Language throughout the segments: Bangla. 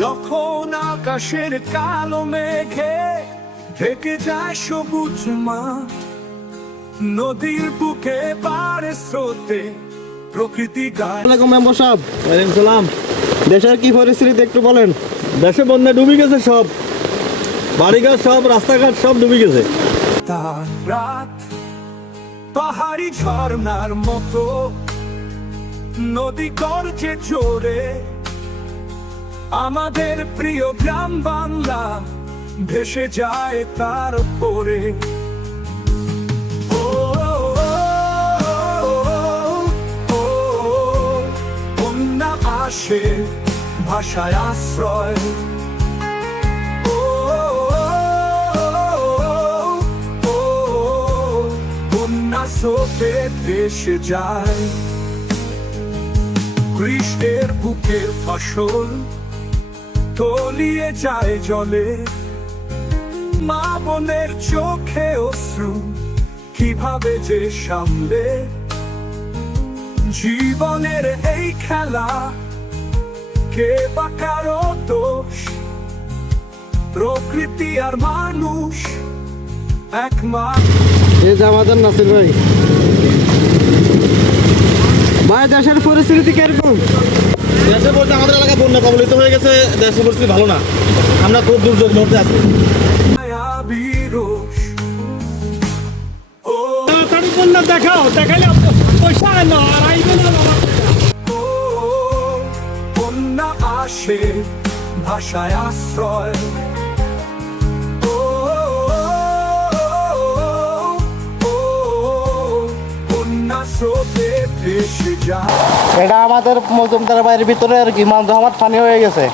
যখন আকাশের কালো মেঘে ঢেকে যায় সবুজ মাঠ নদীর বুকে পারে স্রোতে প্রকৃতি গায়। মেম্বার সাহেব। ওয়ালাইকুম সালাম। দেশের কি পরিস্থিতি একটু বলেন। দেশে বন্যা ডুবে গেছে সব। বাড়িঘাট সব রাস্তাঘাট সব ডুবে গেছে। তার রাত পাহাড়ি ঝর্ণার মতো নদী গর্জে জোরে আমাদের প্রিয় গ্রাম বাংলা ভেসে যায় তার পরে আসে ভাষায় আশ্রয়। স্রোতে ভেসে যায়। কৃষ্ণের বুকের ফসল তলিয়ে যায় জলে। মা বোনের চোখে অশ্রু কীভাবে যে সামলে। জীবনের এই খেলা কে বা কারও দোষ? প্রকৃতি আর মানুষ এক মা এই নাসির ভাই। ভাই দেশের পরিস্থিতি কীরকম? দেশে বলতে আমাদের এলাকা বন্যা কবলিত হয়ে গেছে দেশের পরিস্থিতি ভালো না। আমরা খুব দুর্যোগ মধ্যে আছি। দেখাও দেখাইলে পয়সা না আর আইবে না বন্যা আসে ভাষায় আশ্রয়। ও, ও, বন্যা স্রোতে ভেসে যায়। এটা আমাদের মজুমদার বাড়ির ভিতরে আর কি মাল জমাট পানি হয়ে গেছে।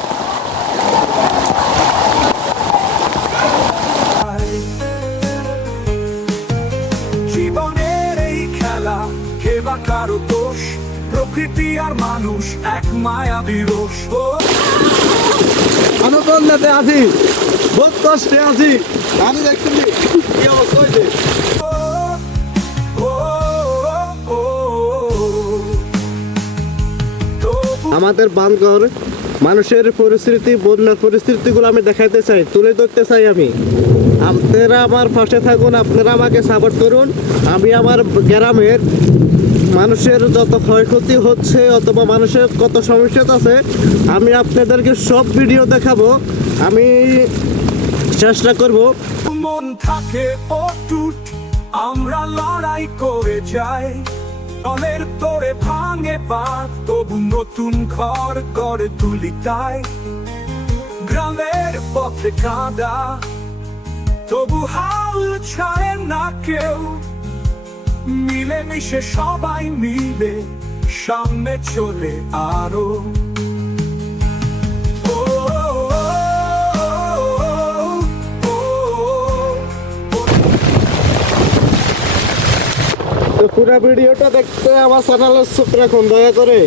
জীবনের এই খেলা কে বা কারও দোষ? প্রকৃতি আর মানুষ এক মায়া বিরোষ। আছি বহুত কষ্টে আছি আমি দেখছি কি অবস্থা হয়েছে? আমাদের বানগর মানুষের পরিস্থিতি, বন্যার পরিস্থিতিগুলো আমি দেখাইতে চাই, তুলে ধরতে চাই আমি। আপনারা আমার পাশে থাকুন, আপনারা আমাকে সাপোর্ট করুন। আমি আমার গ্রামের মানুষের যত ক্ষয়ক্ষতি হচ্ছে অথবা মানুষের কত সমস্যা আছে, আমি আপনাদেরকে সব ভিডিও দেখাবো। আমি চেষ্টা করব। মন থাকে অটুট, আমরা লড়াই করে যাই। তোরে ভাঙে বাদ নতুন ঘর করে তুলি তাই। গ্রামের পথে কাঁদা, তবু হাল ছাড়ে না কেউ। মিলে মিশে সবাই মিলে সামনে চলে আরও। পুরো ভিডিওটা দেখতে আমার চ্যানেলের চোখ রাখুন দয়া করে।